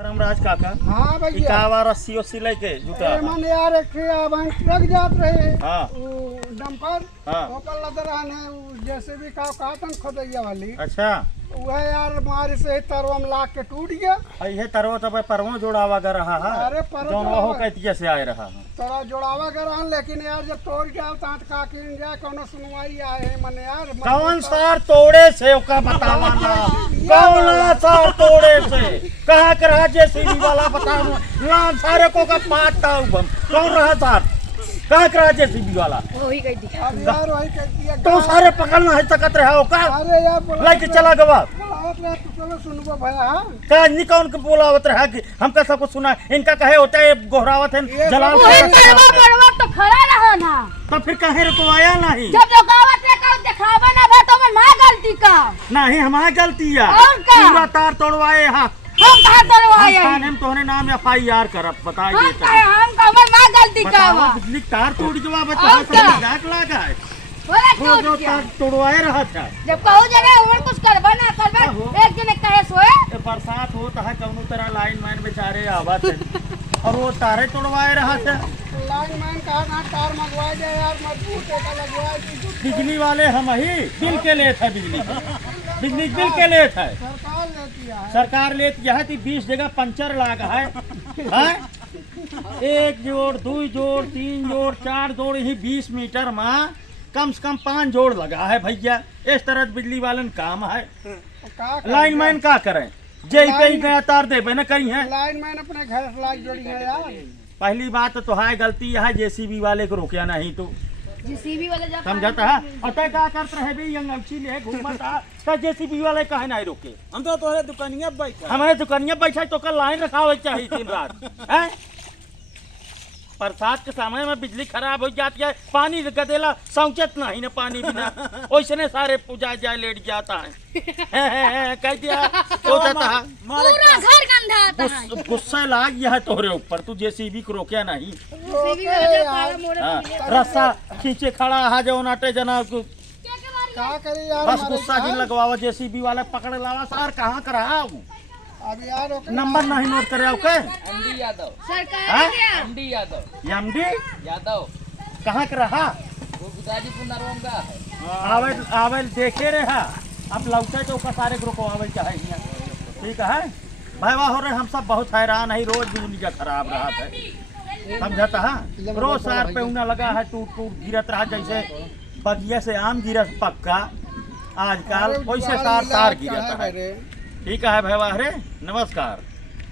रामराज काका। हाँ भैया। इकावा रस्सी उस्सी लेके जुटा। मन यार एक ट्रक जात रहे। हाँ। डंपर। हाँ। ऊपर लद रहन है जैसे भी काटन खोदैया वाली। अच्छा। वह यार मारे से तरवम लाग के टूट गया। ये तरवा तब परवा जोड़ावा कर रहा है। अरे परवा जौन वहो कैतिया से आए रहा है। तोरा जोड़ावा कर रहन लेकिन यार जब तोड़ गया तात का किन जाए कोनो सुनवाई आए है मन यार। कौन सार तोड़े से ओका बतावा ना। कौन सार तोड़े से कहाँ कर रहा जेसीबी वाला बताओ ना सारे को का पाता हूँ कौन रहा सार कहाँ कर रहा जेसीबी वाला वही कह दिया। अब यार वही कह दिया। तो सारे पकड़ना है सकत रहा हो का। अरे यार लेके चला गवा सुनबो भैया। का निकौन के बोलावत रहा कि हम का सबको सुना इनका कहे होता है गोहरावत है जलाल तो खड़ा रहो ना। तो फिर कहे रे तो आया नहीं जब लोगावत रे का दिखावा ना भा तो मैं मां गलती का नहीं हमारी गलती है। और का? पूरा तार तोड़वाए हां हम कहां तोड़वाए हम थाने में तोहने नाम एफआईआर करब बताइए हम कहे हम का हमर मां गलती का बतावा बिजली तार तोड़ के बा बता मजाक लगा है बोले वो जो टूट गया। तार तोड़वाए रहा था। जब कहू जगह और कुछ करबा ना करबा एक दिन कहे सोए ये बरसात होता है कौनो तरह लाइन मैन बेचारे आवत है और वो तारे तोड़वाए रहा था। लाइन मैन कहा ना तार मंगवा दे यार मजबूत का लगवा दी। बिजली वाले हम ही बिल के लिए था बिजली बिल के लिए था सरकार लेती है। सरकार लेती है कि 20 जगह पंचर लागा है हैं? एक जोड़ दो जोड़ तीन जोड़ चार जोड़ ही 20 मीटर में कम से कम 5 जोड़ लगा है भैया। इस तरह बिजली वालन काम है। लाइन मैन का करें जे पे ही नया तार दे न करी है। लाइन मैन अपने घर से लाइट जोड़ी है यार। पहली बात तो है गलती है जेसीबी वाले को रोकिया नहीं तो जेसीबी वाला जब समझता है और तय क्या करते रहे भी अंगीठी ले घूमता तो जेसीबी वाले कहे नहीं रोके। हम तो तोहरे दुकानिया बैठा हमारे दुकानिया बैठा तो कल लाइन रखा चाहिए दिन रात है। बरसात के समय में बिजली खराब हो जाती है पानी गदेला सौचत नहीं ना पानी बिना वैसे सारे पूजा जाए लेट जाता है कह दिया हो जाता है पूरा घर गंदा आता है। गुस्सा लाग गया है तोहरे ऊपर तू जेसीबी को रोकिया नहीं। जेसीबी वाला जब काला मोड़ हाँ, रस्सा खींचे खड़ा है जो नाटे जना को क्या करे यार। बस गुस्सा जिन लगवावा जेसीबी वाला पकड़ लावा सार कहाँ कर रहा हूँ अब यार नंबर नहीं नोट करे ओके। एमडी यादव सरकार क्या एमडी यादव एमडी यादव कहाँ कर रहा वो गुदाजीपुर नरवम का है। आवेल आवेल देखे रहे हा अब लौटे तो का सारे ग्रुप आवेल चाहे ठीक है भाई वाह हो रहे हम सब बहुत हैरान है रोज बिजली का खराब रहा है समझता है रोज सार पे उना लगा है टूट टूट गिरत रहा जैसे बगिया से आम गिरत पक्का आजकल वैसे सार तार गिरता है। ठीक है भाई वाह रे नमस्कार।